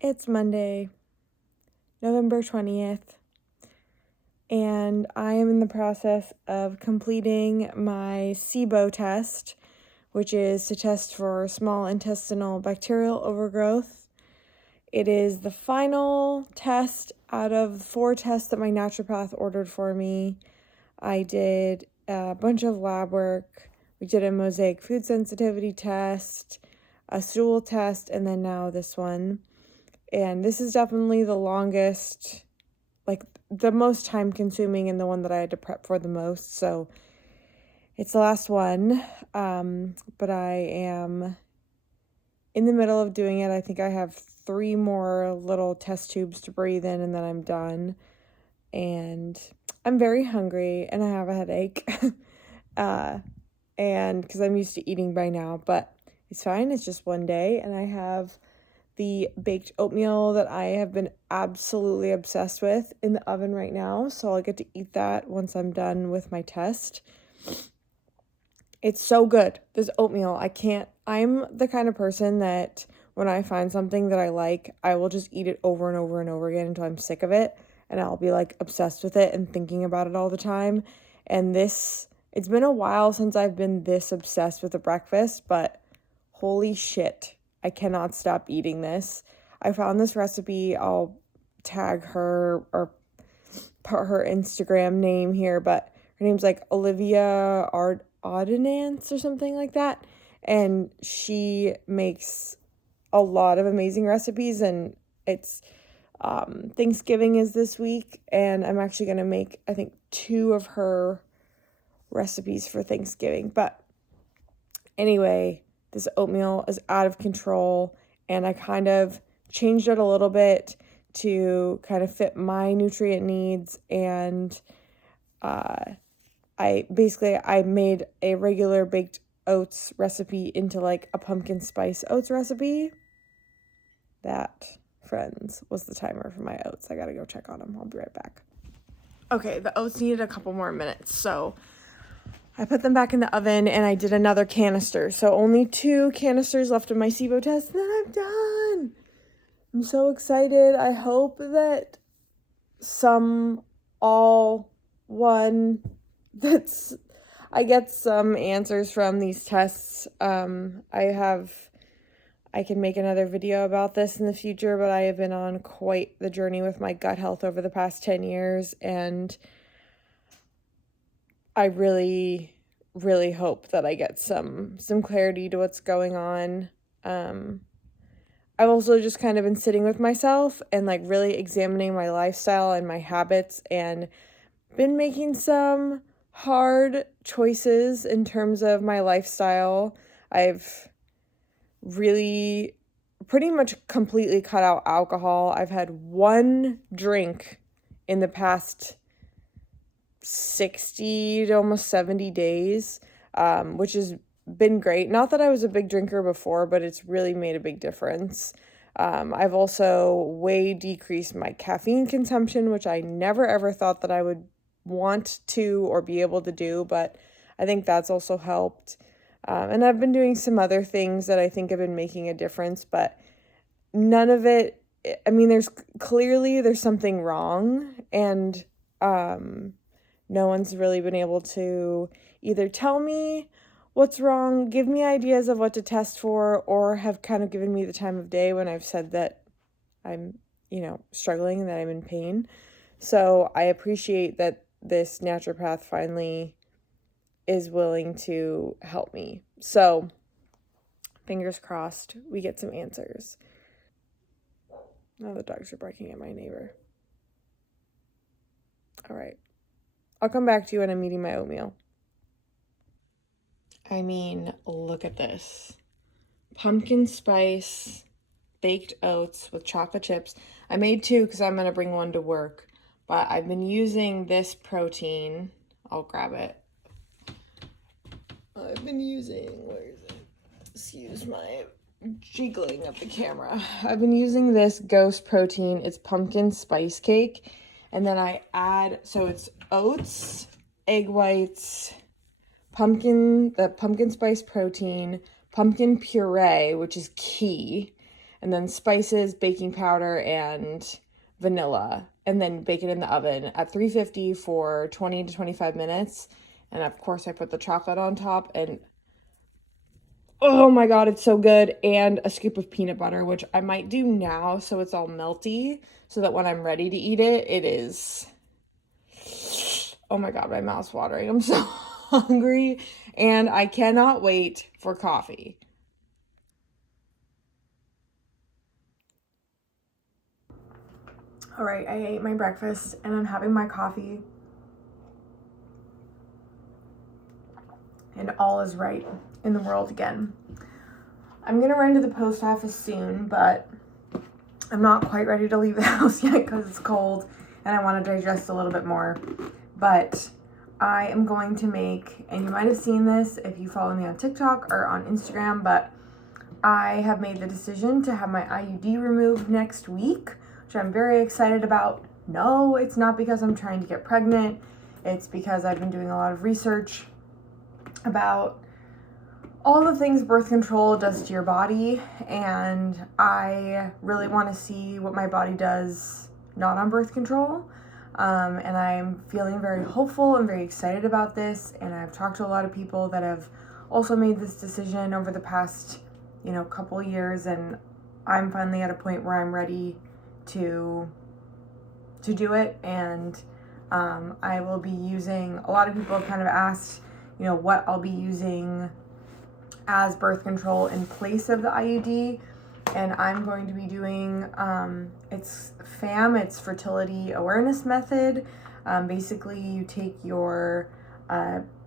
It's Monday, November 20th, and I am in the process of completing my SIBO test, which is to test for small intestinal bacterial overgrowth. It is the final test out of 4 tests that my naturopath ordered for me. I did a bunch of lab work. We did a mosaic food sensitivity test, a stool test, and then now this one. And this is definitely the longest, like the most time consuming and the one that I had to prep for the most. So it's the last one. But I am in the middle of doing it. I think I have 3 more little test tubes to breathe in and then I'm done. And I'm very hungry and I have a headache. And because I'm used to eating by now, but it's fine. It's just one day. And I have the baked oatmeal that I have been absolutely obsessed with in the oven right now. So I'll get to eat that once I'm done with my test. It's so good. This oatmeal, I'm the kind of person that when I find something that I like, I will just eat it over and over and over again until I'm sick of it. And I'll be like obsessed with it and thinking about it all the time. And it's been a while since I've been this obsessed with a breakfast, but holy shit. I cannot stop eating this. I found this recipe. I'll tag her or put her Instagram name here, but her name's like Olivia Ordonance or something like that. And she makes a lot of amazing recipes, and it's Thanksgiving is this week, and I'm actually going to make, I think, 2 of her recipes for Thanksgiving. But anyway, this oatmeal is out of control, and I kind of changed it a little bit to kind of fit my nutrient needs, and I made a regular baked oats recipe into like a pumpkin spice oats recipe. That, friends, was the timer for my oats. I gotta go check on them. I'll be right back. Okay, the oats needed a couple more minutes, so I put them back in the oven and I did another canister. So only 2 canisters left of my SIBO test and then I'm done. I'm so excited. I hope that I get some answers from these tests. I can make another video about this in the future, but I have been on quite the journey with my gut health over the past 10 years, and I really, really hope that I get some clarity to what's going on. I've also just kind of been sitting with myself and like really examining my lifestyle and my habits, and been making some hard choices in terms of my lifestyle. I've really pretty much completely cut out alcohol. I've had 1 drink in the past 60 to almost 70 days, which has been great. Not that I was a big drinker before, but it's really made a big difference. I've also way decreased my caffeine consumption, which I never ever thought that I would want to or be able to do, but I think that's also helped. And I've been doing some other things that I think have been making a difference, but none of it, I mean, there's something wrong, and no one's really been able to either tell me what's wrong, give me ideas of what to test for, or have kind of given me the time of day when I've said that I'm, struggling and that I'm in pain. So I appreciate that this naturopath finally is willing to help me. So fingers crossed we get some answers. Now the dogs are barking at my neighbor. All right. I'll come back to you when I'm eating my oatmeal. I mean, look at this. Pumpkin spice baked oats with chocolate chips. I made 2 because I'm going to bring 1 to work. But I've been using this protein. I'll grab it. I've been using, where is it? Excuse my jiggling of the camera. I've been using this Ghost protein. It's pumpkin spice cake. And then I add, so it's oats, egg whites, the pumpkin spice protein, pumpkin puree, which is key, and then spices, baking powder, and vanilla, and then bake it in the oven at 350 for 20 to 25 minutes. And of course I put the chocolate on top, and oh my God, it's so good. And a scoop of peanut butter, which I might do now so it's all melty, so that when I'm ready to eat it, it is, oh my God, my mouth's watering. I'm so hungry, and I cannot wait for coffee. All right, I ate my breakfast and I'm having my coffee, and all is right in the world again. I'm gonna run to the post office soon, but I'm not quite ready to leave the house yet because it's cold and I want to digest a little bit more. But I am going to make, and you might have seen this if you follow me on TikTok or on Instagram, but I have made the decision to have my IUD removed next week, which I'm very excited about. No, it's not because I'm trying to get pregnant. It's because I've been doing a lot of research about all the things birth control does to your body, and I really want to see what my body does not on birth control. And I'm feeling very hopeful and very excited about this, and I've talked to a lot of people that have also made this decision over the past, couple years, and I'm finally at a point where I'm ready to do it. And I will be using, a lot of people have kind of asked, what I'll be using as birth control in place of the IUD, and I'm going to be doing, it's FAM, it's fertility awareness method. Basically, you take your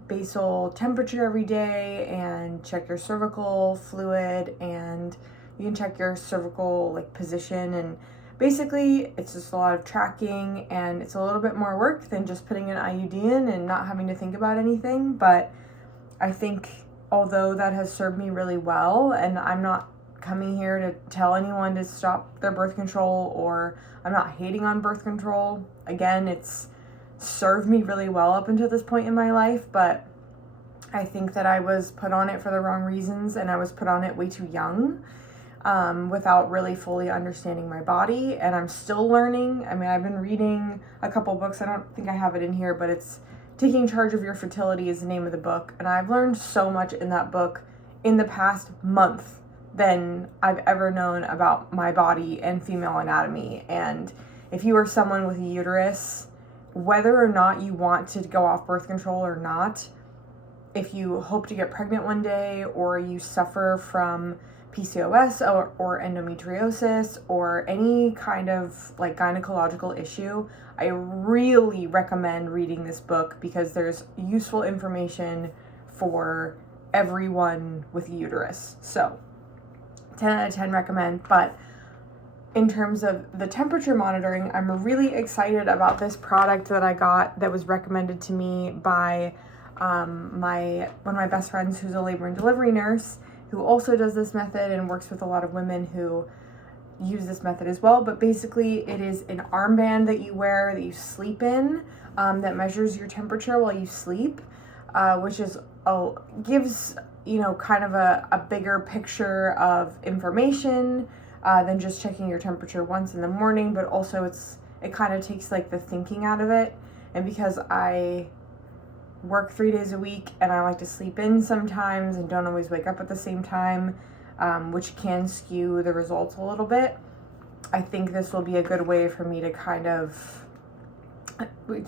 basal temperature every day and check your cervical fluid, and you can check your cervical position, and basically it's just a lot of tracking, and it's a little bit more work than just putting an IUD in and not having to think about anything. But I think although that has served me really well, and I'm not coming here to tell anyone to stop their birth control, or I'm not hating on birth control. Again, it's served me really well up until this point in my life, but I think that I was put on it for the wrong reasons, and I was put on it way too young, without really fully understanding my body, and I'm still learning. I mean, I've been reading a couple books. I don't think I have it in here, but it's Taking Charge of Your Fertility is the name of the book, and I've learned so much in that book in the past month than I've ever known about my body and female anatomy. And if you are someone with a uterus, whether or not you want to go off birth control or not, if you hope to get pregnant one day, or you suffer from PCOS or endometriosis or any kind of gynecological issue, I really recommend reading this book, because there's useful information for everyone with a uterus. So 10 out of 10 recommend. But in terms of the temperature monitoring, I'm really excited about this product that I got that was recommended to me by one of my best friends, who's a labor and delivery nurse, who also does this method and works with a lot of women who use this method as well. But basically, it is an armband that you wear, that you sleep in, that measures your temperature while you sleep, which is gives kind of a bigger picture of information than just checking your temperature once in the morning. But also it kind of takes the thinking out of it. And because I work 3 days a week and I like to sleep in sometimes and don't always wake up at the same time, which can skew the results a little bit, I think this will be a good way for me to kind of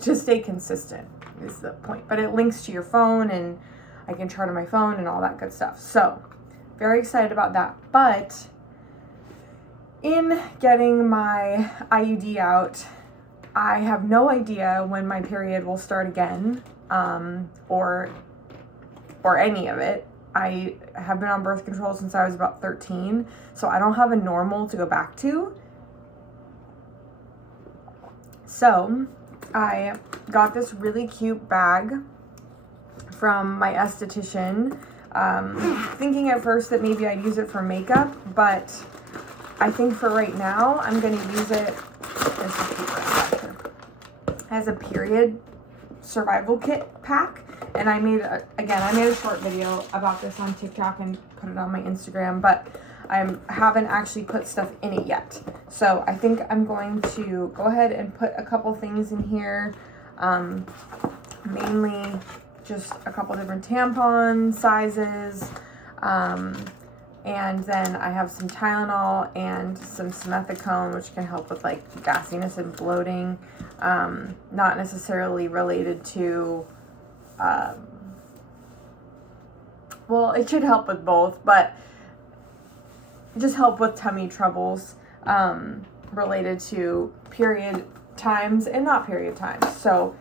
just stay consistent, is the point. But it links to your phone, and I can chart on my phone and all that good stuff. So very excited about that. But in getting my IUD out, I have no idea when my period will start again, or any of it. I have been on birth control since I was about 13, so I don't have a normal to go back to. So I got this really cute bag from my esthetician, thinking at first that maybe I'd use it for makeup, but I think for right now, I'm going to use it as a period survival kit pack. And I made a short video about this on TikTok and put it on my Instagram, but I haven't actually put stuff in it yet. So I think I'm going to go ahead and put a couple things in here. Mainly just a couple different tampon sizes. And then I have some Tylenol and some simethicone, which can help with like gassiness and bloating. Not necessarily related to, well, it should help with both, but just help with tummy troubles, related to period times and not period times. So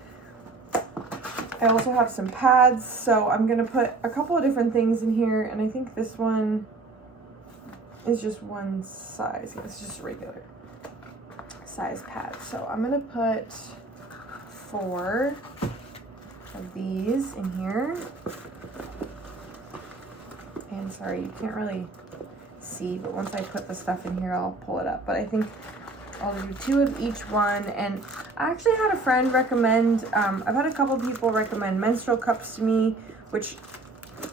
I also have some pads, so I'm gonna put a couple of different things in here, and I think this one is just one size. It's just a regular size pad. So I'm gonna put 4 of these in here. And sorry, you can't really see, but once I put the stuff in here, I'll pull it up. But I think I'll do 2 of each one. And I actually had a friend recommend, I've had a couple people recommend menstrual cups to me, which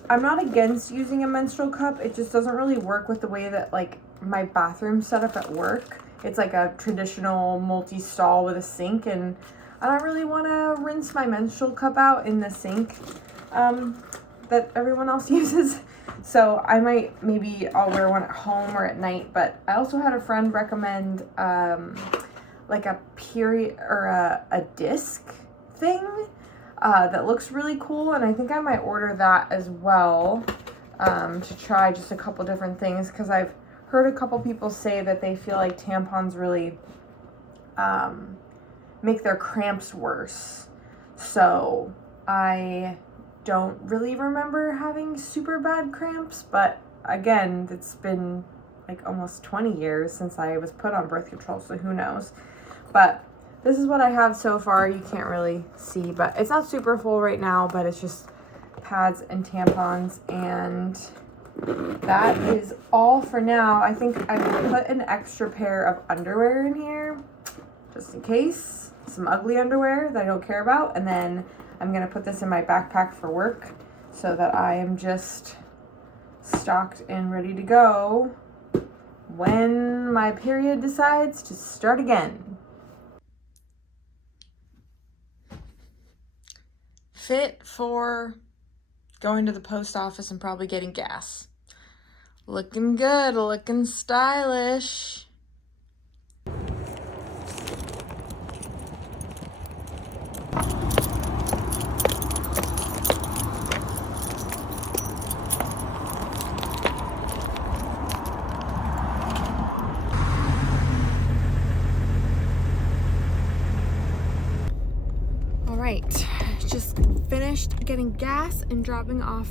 I'm not against using a menstrual cup. It just doesn't really work with the way that like my bathroom set up at work. It's like a traditional multi-stall with a sink, and I don't really want to rinse my menstrual cup out in the sink that everyone else uses. So I might, maybe I'll wear one at home or at night. But I also had a friend recommend like a period or a disc thing that looks really cool, and I think I might order that as well, to try just a couple different things, because I've heard a couple people say that they feel like tampons really make their cramps worse. So I don't really remember having super bad cramps, but again, it's been like almost 20 years since I was put on birth control, so who knows. But this is what I have so far. You can't really see, but it's not super full right now, but it's just pads and tampons, and that is all for now. I think I will put an extra pair of underwear in here, just in case. Some ugly underwear that I don't care about, and then I'm gonna put this in my backpack for work so that I am just stocked and ready to go when my period decides to start again. Fit for going to the post office and probably getting gas. Looking good, looking stylish. Alright, just finished getting gas and dropping off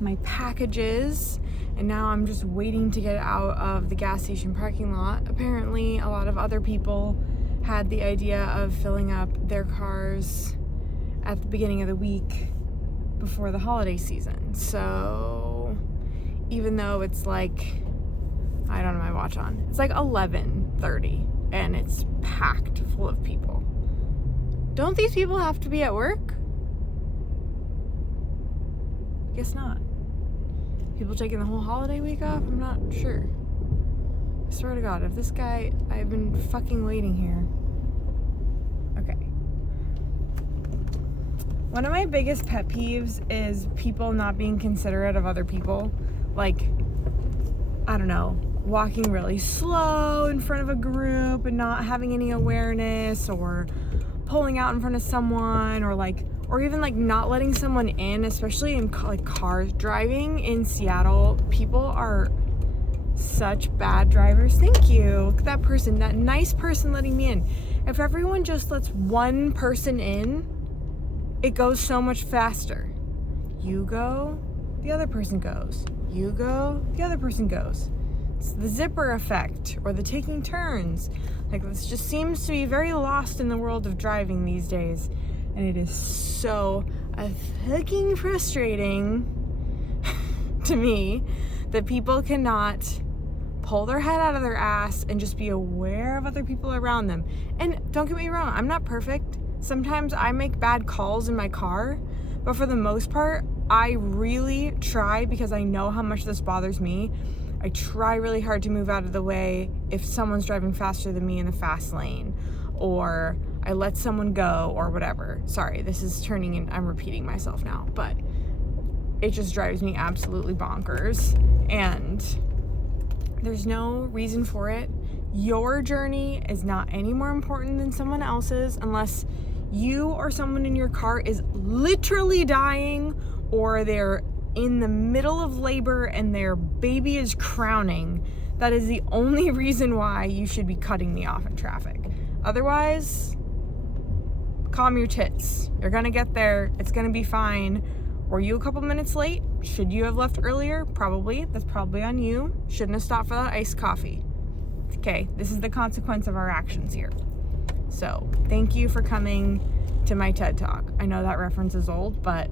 my packages, and now I'm just waiting to get out of the gas station parking lot. Apparently a lot of other people had the idea of filling up their cars at the beginning of the week before the holiday season. So even though it's like, I don't have my watch on, it's like 11:30 and it's packed full of people. Don't these people have to be at work? Guess not. People taking the whole holiday week off? I'm not sure. I swear to God, if this guy, I've been fucking waiting here. Okay. One of my biggest pet peeves is people not being considerate of other people. Like, I don't know, walking really slow in front of a group and not having any awareness, or pulling out in front of someone, or even like not letting someone in, especially in like cars. Driving in Seattle, people are such bad drivers. Thank you. Look at that person, that nice person letting me in. If everyone just lets one person in, it goes so much faster. You go, the other person goes. You go, the other person goes. It's the zipper effect, or the taking turns. Like, this just seems to be very lost in the world of driving these days. And it is so fucking frustrating to me that people cannot pull their head out of their ass and just be aware of other people around them. And don't get me wrong, I'm not perfect. Sometimes I make bad calls in my car, but for the most part, I really try, because I know how much this bothers me. I try really hard to move out of the way if someone's driving faster than me in the fast lane, or I let someone go, or whatever. Sorry, this is turning in, I'm repeating myself now, but it just drives me absolutely bonkers, and there's no reason for it. Your journey is not any more important than someone else's unless you or someone in your car is literally dying, or they're in the middle of labor and their baby is crowning. That is the only reason why you should be cutting me off in traffic. Otherwise, calm your tits. You're gonna get there. It's gonna be fine. Were you a couple minutes late? Should you have left earlier? Probably. That's probably on you. Shouldn't have stopped for that iced coffee. Okay, this is the consequence of our actions here. So, thank you for coming to my TED Talk. I know that reference is old, but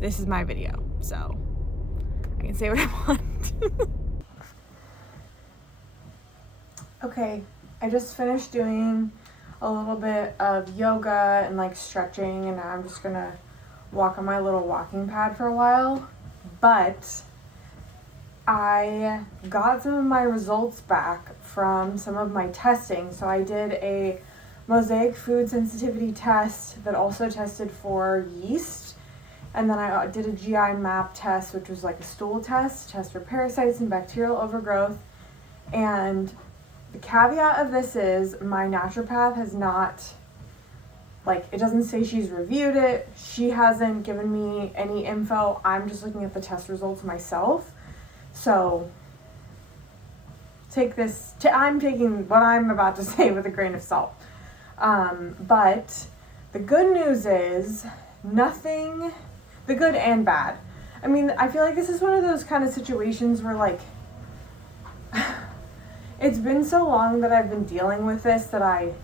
this is my video, so I can say what I want. Okay, I just finished doing a little bit of yoga and like stretching, and now I'm just gonna walk on my little walking pad for a while. But I got some of my results back from some of my testing. So I did a mosaic food sensitivity test that also tested for yeast. And then I did a GI map test, which was like a stool test for parasites and bacterial overgrowth. And the caveat of this is my naturopath has not, like, it doesn't say she's reviewed it. She hasn't given me any info. I'm just looking at the test results myself. So I'm taking what I'm about to say with a grain of salt. But the good news is nothing, the good and bad. I mean, I feel like this is one of those kind of situations where, like, it's been so long that I've been dealing with this that I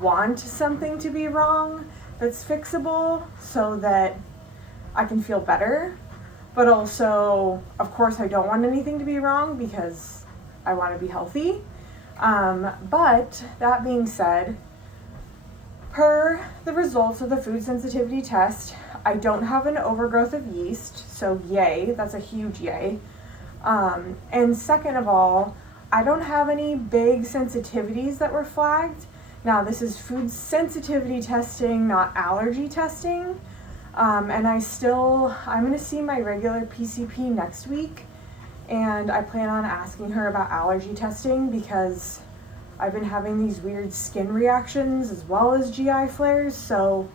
want something to be wrong that's fixable so that I can feel better. But also, of course, I don't want anything to be wrong because I want to be healthy. But that being said, per the results of the food sensitivity test, I don't have an overgrowth of yeast, so yay, that's a huge yay. And second of all, I don't have any big sensitivities that were flagged. Now, this is food sensitivity testing, not allergy testing. And I'm going to see my regular PCP next week, and I plan on asking her about allergy testing because I've been having these weird skin reactions as well as GI flares, so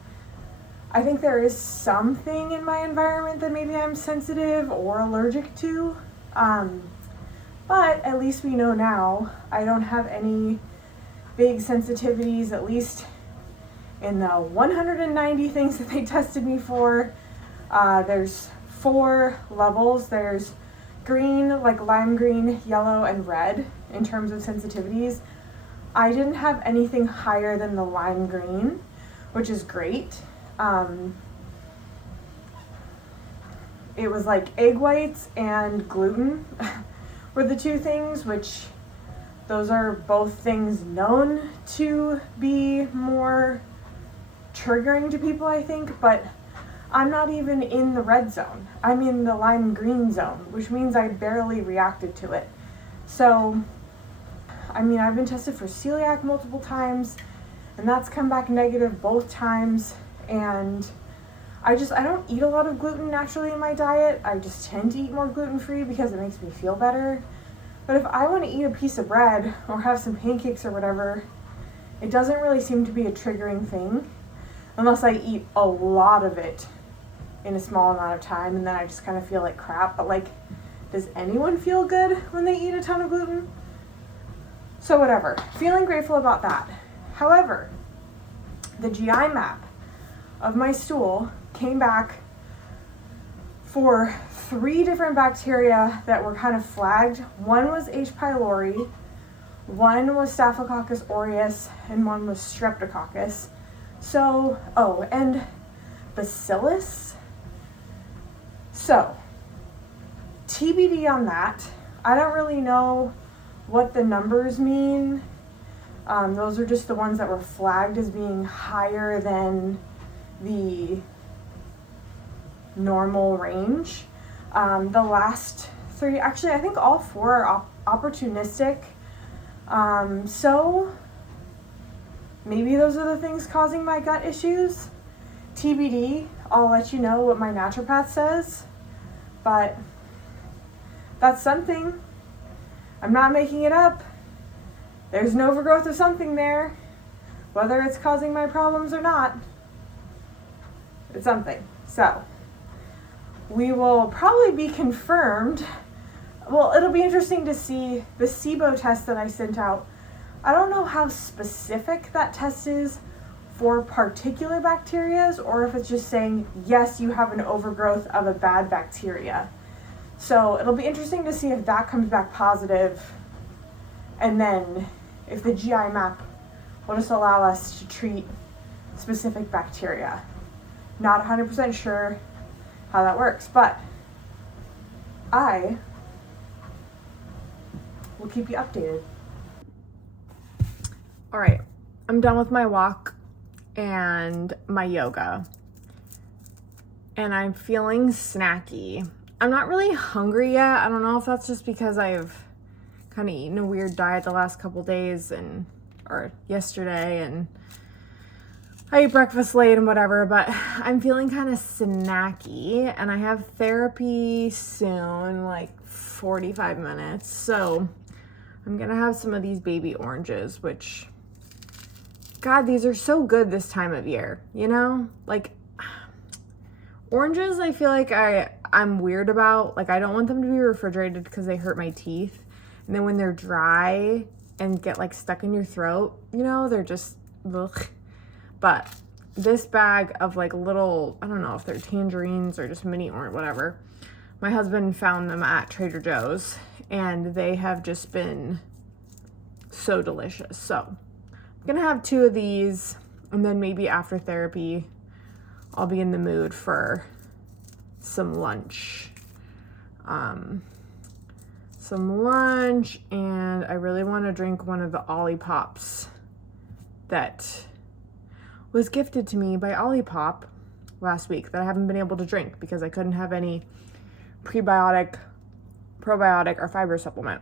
I think there is something in my environment that maybe I'm sensitive or allergic to. But at least we know now I don't have any big sensitivities, at least in the 190 things that they tested me for. There's 4 levels. There's green, like lime green, yellow, and red in terms of sensitivities. I didn't have anything higher than the lime green, which is great. It was like egg whites and gluten were the 2 things, which those are both things known to be more triggering to people, I think, but I'm not even in the red zone. I'm in the lime green zone, which means I barely reacted to it. So, I mean, I've been tested for celiac multiple times, and that's come back negative both times, and I don't eat a lot of gluten naturally in my diet. I just tend to eat more gluten-free because it makes me feel better. But if I want to eat a piece of bread or have some pancakes or whatever, it doesn't really seem to be a triggering thing unless I eat a lot of it in a small amount of time, and then I just kind of feel like crap. But, like, does anyone feel good when they eat a ton of gluten? So whatever, feeling grateful about that. However, the GI map of my stool came back for 3 different bacteria that were kind of flagged. One was H. pylori, one was Staphylococcus aureus, and one was Streptococcus. So, and Bacillus. So, TBD on that. I don't really know what the numbers mean. Those are just the ones that were flagged as being higher than the normal range. The last three, actually I think all four are opportunistic. So maybe those are the things causing my gut issues. TBD, I'll let you know what my naturopath says, but that's something. I'm not making it up. There's an overgrowth of something there. Whether it's causing my problems or not, it's something. So we will probably be confirmed. Well, it'll be interesting to see the SIBO test that I sent out. I don't know how specific that test is for particular bacteria, or if it's just saying, yes, you have an overgrowth of a bad bacteria. So it'll be interesting to see if that comes back positive, and then if the GI map will just allow us to treat specific bacteria. Not 100% sure how that works, but I will keep you updated. All right, I'm done with my walk and my yoga, and I'm feeling snacky. I'm not really hungry yet. I don't know if that's just because I've kind of eaten a weird diet the last couple days or yesterday, and I ate breakfast late and whatever, but I'm feeling kind of snacky, and I have therapy soon, like 45 minutes. So I'm gonna have some of these baby oranges, which, God, these are so good this time of year, you know? Like, oranges, I feel like I'm weird about. Like, I don't want them to be refrigerated because they hurt my teeth. And then when they're dry and get like stuck in your throat, you know, they're just, ugh. But this bag of like little, I don't know if they're tangerines or just mini orange, whatever. My husband found them at Trader Joe's, and they have just been so delicious. So I'm gonna have 2 of these, and then maybe after therapy, I'll be in the mood for some lunch. And I really want to drink one of the Olippops that was gifted to me by Olipop last week that I haven't been able to drink because I couldn't have any prebiotic, probiotic, or fiber supplement.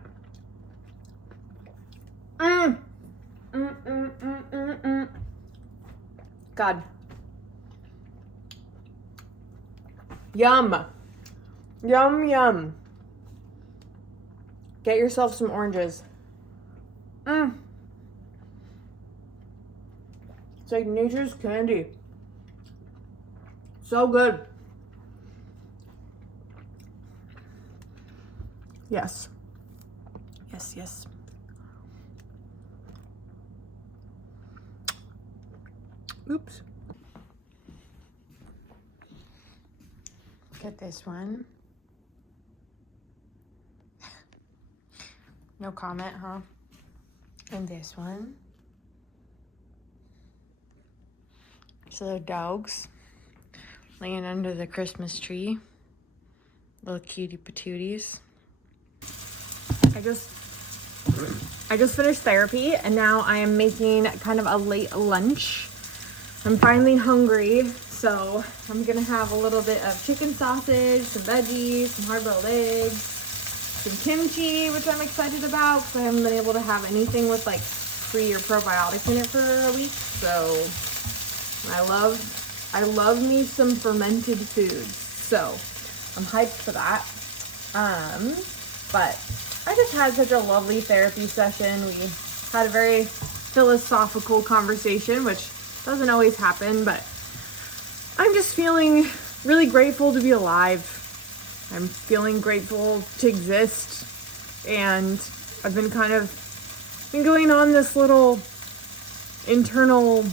God. Yum. Yum, yum. Get yourself some oranges. It's like nature's candy. So good. Yes. Yes, yes. Oops. Get this one. No comment, huh? And this one. So the dogs laying under the Christmas tree. Little cutie patooties. I just finished therapy, and now I am making kind of a late lunch. I'm finally hungry, so I'm gonna have a little bit of chicken sausage, some veggies, some hard-boiled eggs, some kimchi, which I'm excited about because I haven't been able to have anything with like pre or probiotics in it for a week. So I love me some fermented foods. So I'm hyped for that. But I just had such a lovely therapy session. We had a very philosophical conversation, which doesn't always happen, but I'm just feeling really grateful to be alive. I'm feeling grateful to exist, and I've been going on this little internal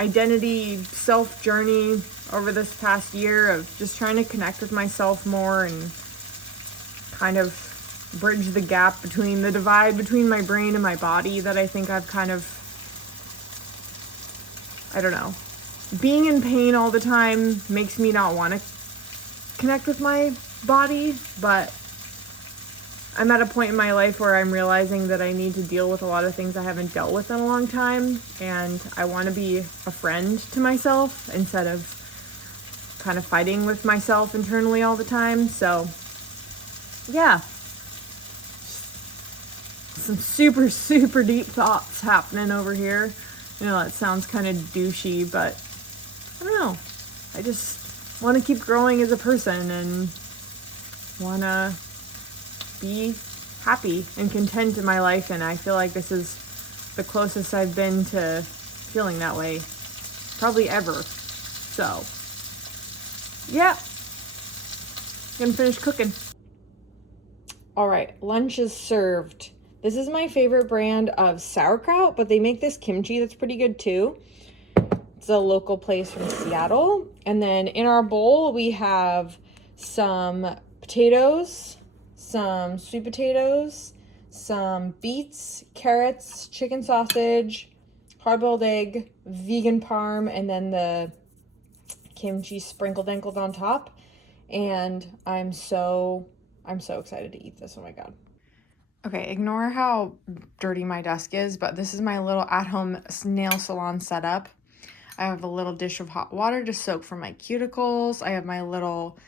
identity self journey over this past year of just trying to connect with myself more and kind of bridge the gap between the divide between my brain and my body that I think I've I don't know. Being in pain all the time makes me not want to connect with my body, but I'm at a point in my life where I'm realizing that I need to deal with a lot of things I haven't dealt with in a long time, and I want to be a friend to myself instead of kind of fighting with myself internally all the time. So yeah, some super, super deep thoughts happening over here. You know, that sounds kind of douchey, but I don't know. I just want to keep growing as a person and want to be happy and content in my life, and I feel like this is the closest I've been to feeling that way probably ever. So yeah, gonna finish cooking. All right, lunch is served. This is my favorite brand of sauerkraut, but they make this kimchi that's pretty good too. It's a local place from Seattle. And then in our bowl we have some potatoes, some sweet potatoes, some beets, carrots, chicken sausage, hard-boiled egg, vegan parm, and then the kimchi sprinkled on top. And I'm so excited to eat this. Oh my god. Okay, ignore how dirty my desk is, but this is my little at-home nail salon setup. I have a little dish of hot water to soak for my cuticles. I have my little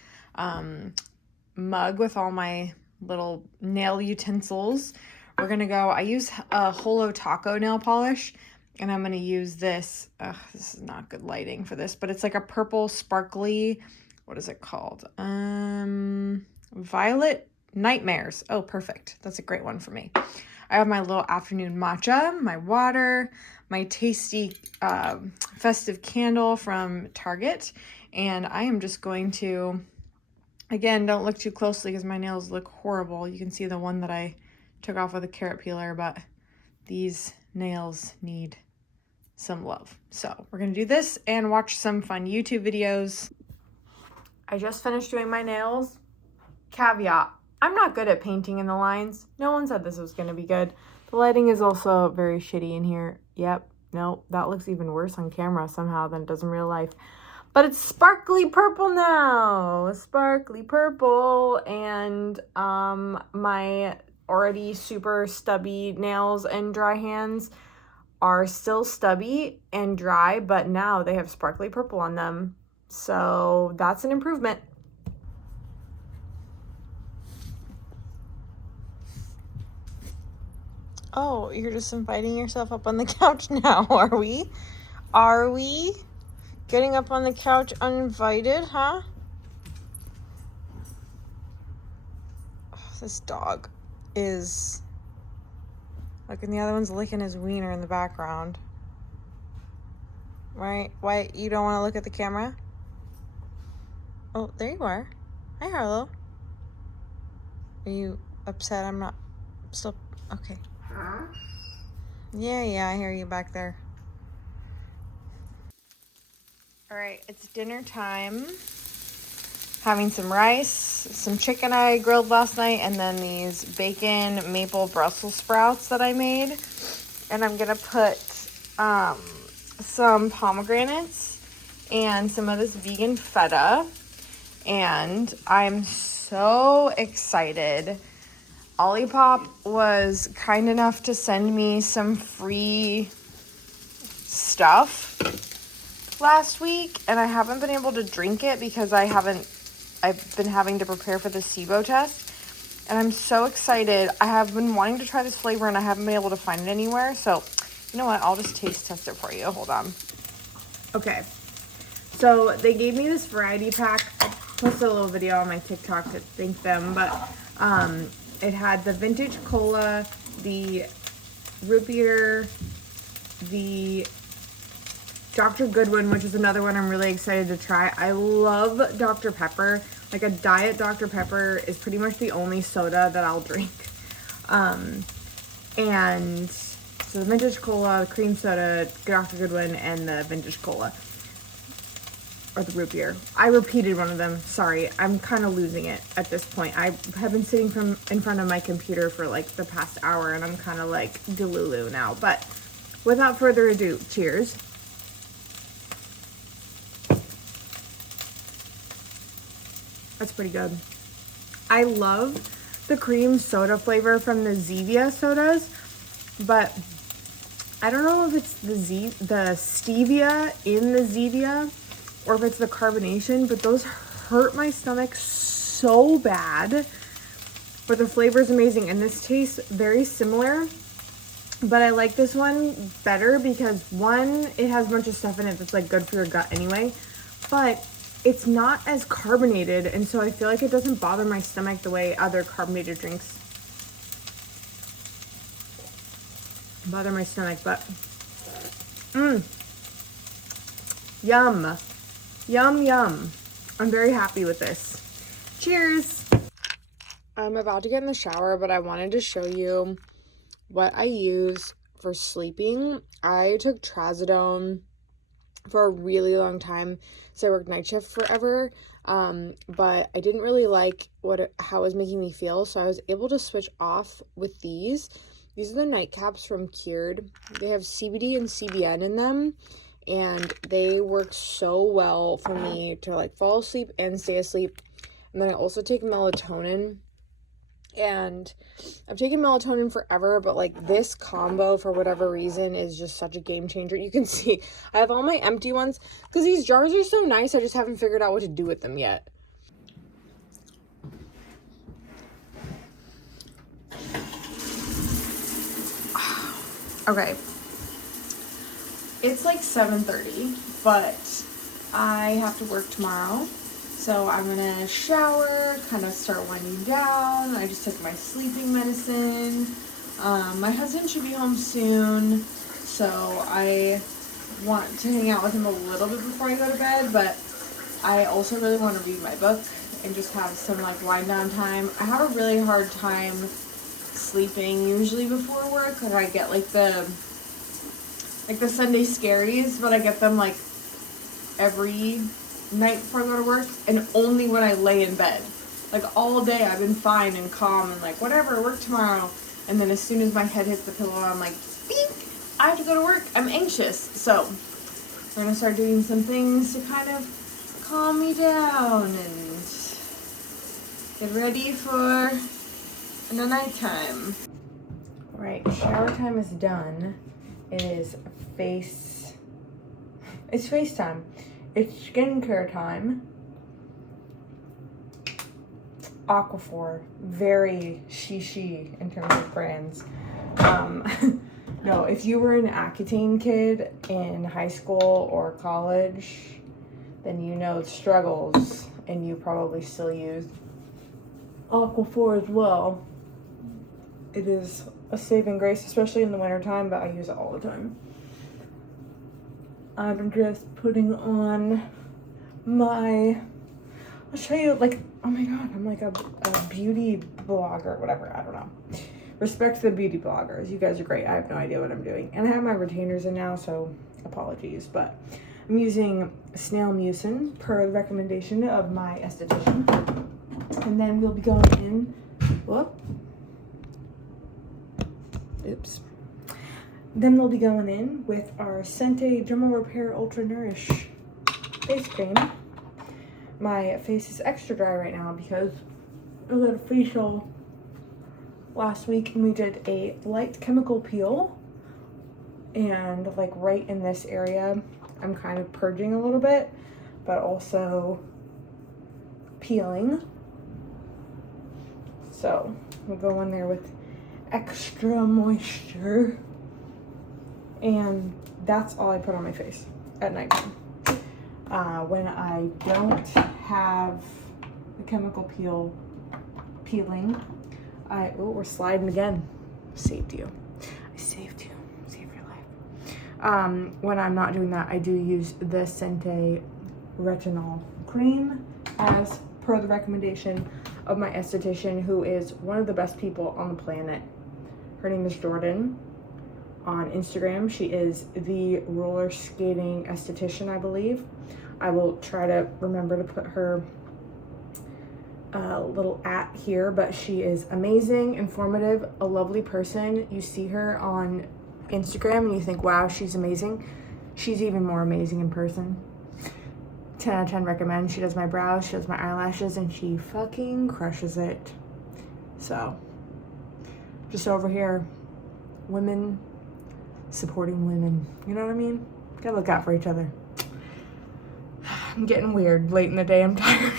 mug with all my little nail utensils. We're gonna go, I use a Holo Taco nail polish, and I'm gonna use this. This is not good lighting for this, but it's like a purple sparkly, what is it called? Violet Nightmares. Oh, perfect. That's a great one for me. I have my little afternoon matcha, my water, my tasty festive candle from Target, and I am just going to, again, don't look too closely because my nails look horrible. You can see the one that I took off with a carrot peeler, but these nails need some love. So we're gonna do this and watch some fun YouTube videos. I just finished doing my nails. Caveat, I'm not good at painting in the lines. No one said this was gonna be good. The lighting is also very shitty in here. Yep, no, that looks even worse on camera somehow than it does in real life. But it's sparkly purple now. Sparkly purple. And my already super stubby nails and dry hands are still stubby and dry, but now they have sparkly purple on them. So that's an improvement. Oh, you're just inviting yourself up on the couch now, are we? Are we? Getting up on the couch uninvited, huh? Oh, this dog is... Look, and the other one's licking his wiener in the background. Right? Why, you don't want to look at the camera? Oh, there you are. Hi, Harlow. Are you upset I'm not still... Okay. Yeah, I hear you back there. All right, it's dinner time. Having some rice, some chicken I grilled last night, and then these bacon maple Brussels sprouts that I made. And I'm gonna put some pomegranates and some of this vegan feta. And I'm so excited. Olipop was kind enough to send me some free stuff last week, and I haven't been able to drink it because I've been having to prepare for the SIBO test, and I'm so excited. I have been wanting to try this flavor and I haven't been able to find it anywhere, so you know what, I'll just taste test it for you. Hold on. Okay, so they gave me this variety pack. I posted a little video on my TikTok to thank them, but it had the vintage cola, the root beer, the Dr. Goodwin, which is another one I'm really excited to try. I love Dr. Pepper. Like, a diet Dr. Pepper is pretty much the only soda that I'll drink. And so the vintage cola, the cream soda, Dr. Goodwin, and the vintage cola. Or the root beer. I repeated one of them. Sorry, I'm kind of losing it at this point. I have been sitting in front of my computer for like the past hour, and I'm kind of like delulu now. But without further ado, cheers. That's pretty good. I love the cream soda flavor from the Zevia sodas, but I don't know if it's the stevia in the Zevia or if it's the carbonation, but those hurt my stomach so bad. but the flavor is amazing. And this tastes very similar, but I like this one better because one, it has a bunch of stuff in it that's like good for your gut anyway, but it's not as carbonated, and so I feel like it doesn't bother my stomach the way other carbonated drinks bother my stomach. But yum, yum, yum. I'm very happy with this. Cheers. I'm about to get in the shower, but I wanted to show you what I use for sleeping. I took trazodone for a really long time, so I worked night shift forever, but I didn't really like how it was making me feel, so I was able to switch off with these. These are the nightcaps from Cured. They have CBD and CBN in them, and they work so well for me to like fall asleep and stay asleep. And then I also take melatonin, and I've taken melatonin forever, but like this combo for whatever reason is just such a game changer. You can see I have all my empty ones because these jars are so nice. I just haven't figured out what to do with them yet. Okay, it's like 7:30, but I have to work tomorrow. So I'm gonna shower, kind of start winding down. I just took my sleeping medicine. My husband should be home soon, so I want to hang out with him a little bit before I go to bed, but I also really want to read my book and just have some like wind down time. I have a really hard time sleeping usually before work. Like I get like the Sunday scaries, but I get them like every night before I go to work, and only when I lay in bed. Like all day I've been fine and calm and like whatever, work tomorrow, and then as soon as my head hits the pillow I'm like, bink, I have to go to work, I'm anxious. So we're gonna start doing some things to kind of calm me down and get ready for the nighttime. Alright, shower time is done. It is face time. It's skincare time. Aquaphor, very she in terms of brands. No, if you were an Accutane kid in high school or college, then you know the struggles, and you probably still use Aquaphor as well. It is a saving grace, especially in the wintertime, but I use it all the time. I'm just putting on I'll show you, like, oh my god, I'm like a beauty blogger, whatever, I don't know. Respect to the beauty bloggers. You guys are great. I have no idea what I'm doing. And I have my retainers in now, so apologies, but I'm using snail mucin per the recommendation of my esthetician. And then we'll be going in, Then we'll be going in with our Sente Dermal Repair Ultra Nourish face cream. My face is extra dry right now because I was at a facial last week and we did a light chemical peel, and like right in this area I'm kind of purging a little bit, but also peeling. So we'll go in there with extra moisture, and that's all I put on my face at night. When I don't have the chemical peeling, we're sliding again. Saved you. I saved you. Saved your life. When I'm not doing that, I do use the Sente retinol cream as per the recommendation of my esthetician, who is one of the best people on the planet. Her name is Jordan on Instagram. She is the roller skating esthetician, I believe. I will try to remember to put her little @ here, but she is amazing, informative, a lovely person. You see her on Instagram and you think, wow, she's amazing. She's even more amazing in person. 10 out of 10 recommend. She does my brows, she does my eyelashes, and she fucking crushes it. So, just over here, women supporting women. You know what I mean? Gotta look out for each other. I'm getting weird late in the day. I'm tired.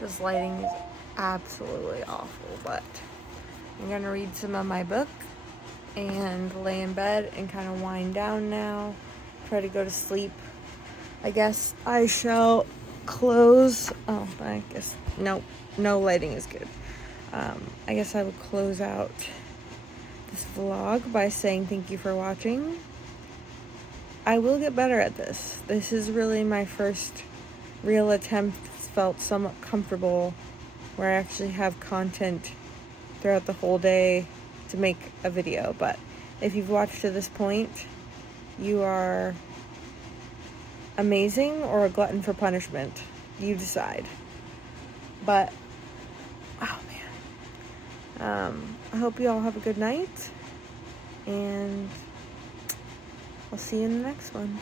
This lighting is absolutely awful, but I'm gonna read some of my book and lay in bed and kind of wind down now, try to go to sleep. I guess I shall close, I guess, no lighting is good. I guess I would close out this vlog by saying thank you for watching. I will get better at this. This is really my first real attempt. It's felt somewhat comfortable where I actually have content throughout the whole day to make a video. But if you've watched to this point, you are amazing or a glutton for punishment. You decide. But oh man, I hope you all have a good night, and I'll see you in the next one.